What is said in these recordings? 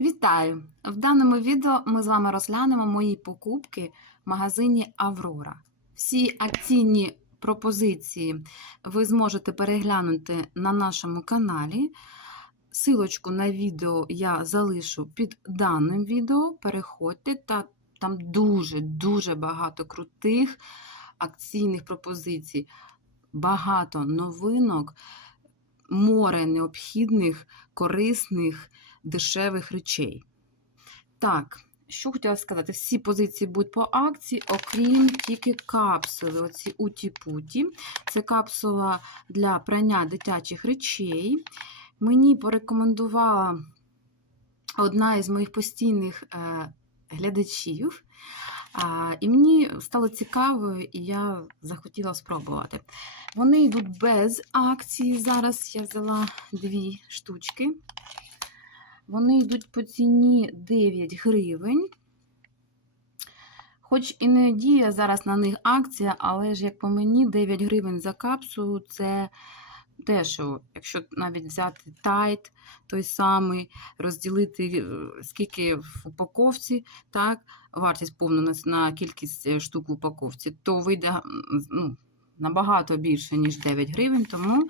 Вітаю! В даному відео ми з вами розглянемо мої покупки в магазині Аврора. Всі акційні пропозиції ви зможете переглянути на нашому каналі. Силочку на відео я залишу під даним відео. Переходьте, та там дуже-дуже багато крутих акційних пропозицій, багато новинок, море необхідних, корисних дешевих речей. Так, що хотіла сказати, всі позиції будуть по акції, окрім тільки капсули. Оці уті-путі. Це капсула для прання дитячих речей. Мені порекомендувала одна із моїх постійних е, глядачів. А, і мені стало цікаво, і я захотіла спробувати. Вони йдуть без акції. Зараз я взяла дві штучки. Вони йдуть по ціні 9 гривень. Хоч і не діє зараз на них акція, але ж, як по мені, 9 гривень за капсулу це дешево. Якщо навіть взяти тайт, той самий, розділити е, скільки в упаковці, так, вартість повну на, на кількість е, штук в упаковці, то вийде ну, набагато більше, ніж 9 гривень. Тому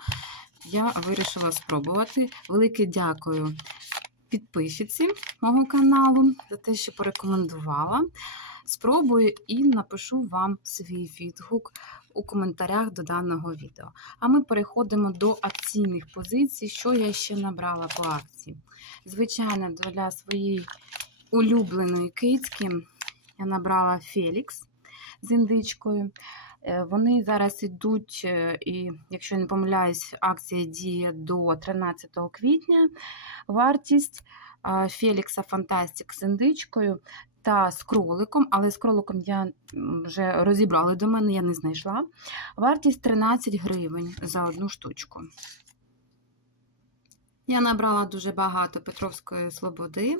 я вирішила спробувати. Велике дякую підписчиці мого каналу за те, що порекомендувала. Спробую і напишу вам свій відгук у коментарях до даного відео. А ми переходимо до акційних позицій, що я ще набрала по акції. Звичайно, для своєї улюбленої кицьки я набрала Фелікс з індичкою. Е, Вони зараз йдуть, е, і якщо я не помиляюсь, акція діє до 13 квітня. Вартість Фелікса Фантастик з індичкою та з кроликом, але з кроликом я вже розібрали до мене, я не знайшла. Вартість 13 гривень за одну штучку. Я набрала дуже багато Петровської слободи.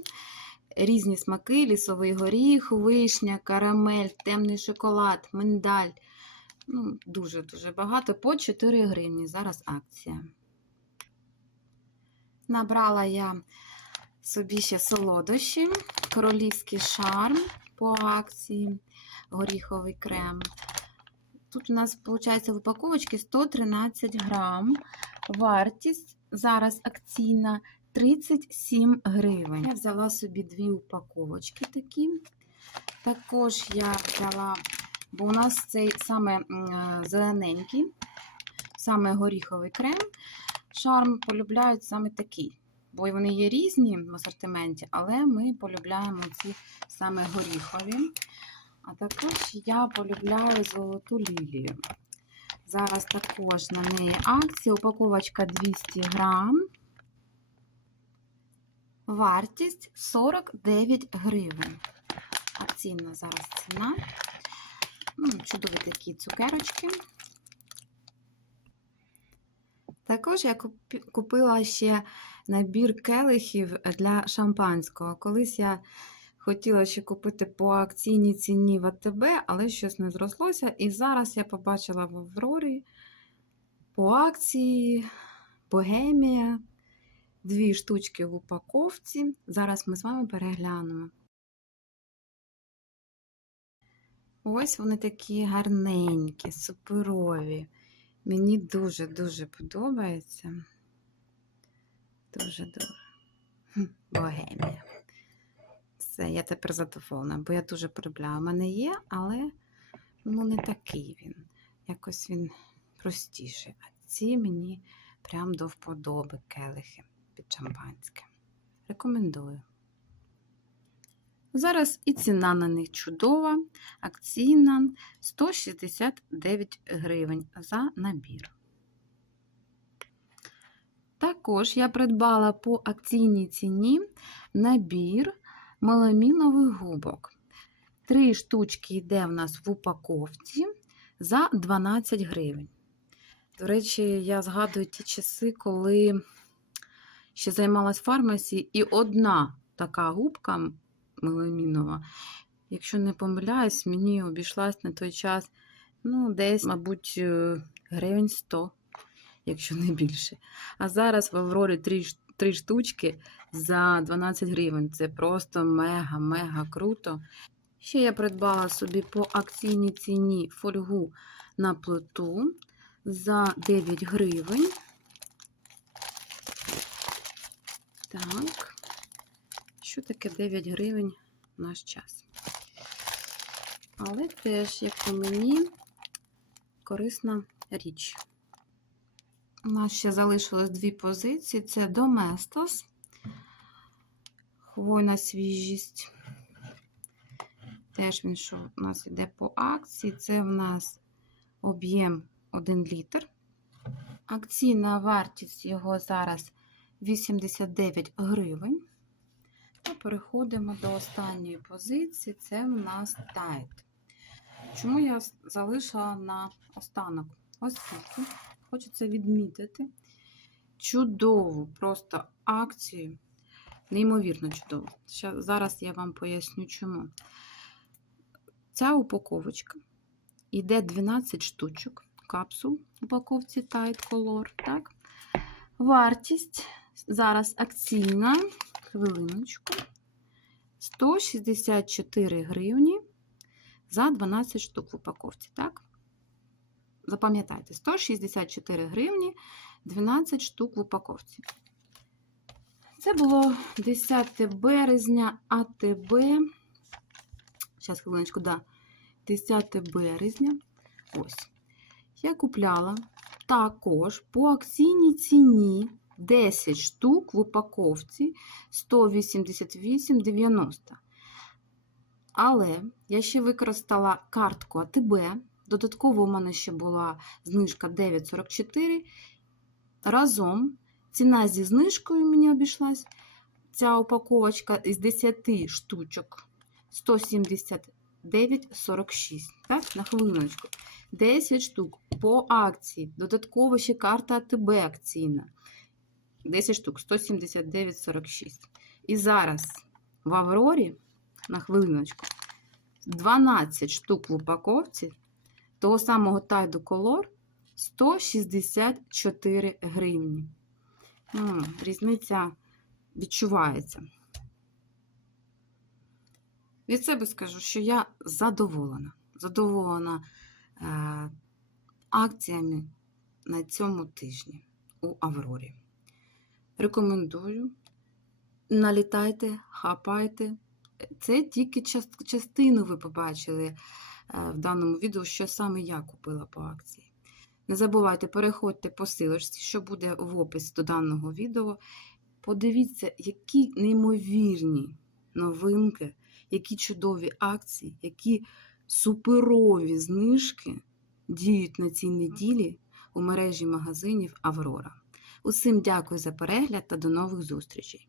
Різні смаки: лісовий горіх, вишня, карамель, темний шоколад, миндаль. Ну, Дуже-дуже багато по 4 гривні. Зараз акція. Набрала я собі ще солодощі, королівський шарм по акції, горіховий крем. Тут у нас, виходить, в упаковочці 113 грам. Вартість зараз акційна 37 гривень. Я взяла собі дві упаковочки такі. Також я взяла, бо у нас цей саме е, зелененький, саме горіховий крем. Шарм полюбляють саме такий. Бо вони є різні в асортименті, але ми полюбляємо ці саме горіхові. А також я полюбляю золоту лілію. Зараз також на неї акція. Упаковочка 200 грам. Вартість 49 гривень. Акційна зараз ціна. Чудові такі цукерочки. Також я купила ще набір келихів для шампанського. Колись я хотіла ще купити по акційній ціні в АТБ, але щось не зрослося. І зараз я побачила в Аврорі по акції Богемія. Дві штучки в упаковці. Зараз ми з вами переглянемо. Ось вони такі гарненькі, суперові. Мені дуже-дуже подобається. Дуже-дуже. Богемія. Все, я тепер задоволена, бо я дуже полюбляю. У мене є, але ну, не такий він. Якось він простіший. А ці мені прям до вподоби келихи під шампанське. Рекомендую. Зараз і ціна на них чудова, акційна 169 гривень за набір. Також я придбала по акційній ціні набір меламінових губок. Три штучки йде в нас в упаковці за 12 гривень. До речі, я згадую ті часи, коли ще займалась фармасі, і одна така губка меламінова, якщо не помиляюсь, мені обійшлась на той час, ну, десь, мабуть, е, гривень 100, якщо не більше. А зараз в Аврорі три, ш- три штучки за 12 гривень. Це просто мега-мега круто. Ще я придбала собі по акційній ціні фольгу на плиту за 9 гривень. Так, що таке 9 гривень в наш час? Але теж, як по мені, корисна річ. У нас ще залишилось дві позиції: це Domestos, хвойна свіжість. Теж він що у нас йде по акції. Це в нас об'єм 1 літр. Акційна вартість його зараз 89 гривень. Переходимо до останньої позиції. Це в нас тайт. Чому я залишила на останок? Оскільки хочеться відмітити чудову просто акцію. Неймовірно чудово. Зараз я вам поясню, чому. Ця упаковочка йде 12 штучок капсул в упаковці Tide Color. Так? Вартість зараз акційна, хвилиночку, 164 гривні за 12 штук в упаковці. Так? Запам'ятайте, 164 гривні 12 штук в упаковці. Це було 10 березня АТБ. Зараз, хвилиночку, да. 10 березня. Ось. Я купляла також по акційній ціні 10 штук в упаковці 188,90. Але я ще використала картку АТБ. Додатково у мене ще була знижка 9,44. Разом ціна зі знижкою мені обійшлась. Ця упаковочка із 10 штучок 179,46. Так, на хвилиночку. 10 штук по акції. Додатково ще карта АТБ акційна. 10 штук 179,46. І зараз в Аврорі, на хвилиночку, 12 штук в упаковці того самого Тайду Color 164 гривні. Різниця відчувається. Від себе скажу, що я задоволена. Задоволена е, акціями на цьому тижні у Аврорі. Рекомендую. Налітайте, хапайте. Це тільки частину ви побачили е, в даному відео, що саме я купила по акції. Не забувайте, переходьте по силочці, що буде в описі до даного відео. Подивіться, які неймовірні новинки, які чудові акції, які суперові знижки діють на цій неділі у мережі магазинів Аврора. Усім дякую за перегляд та до нових зустрічей!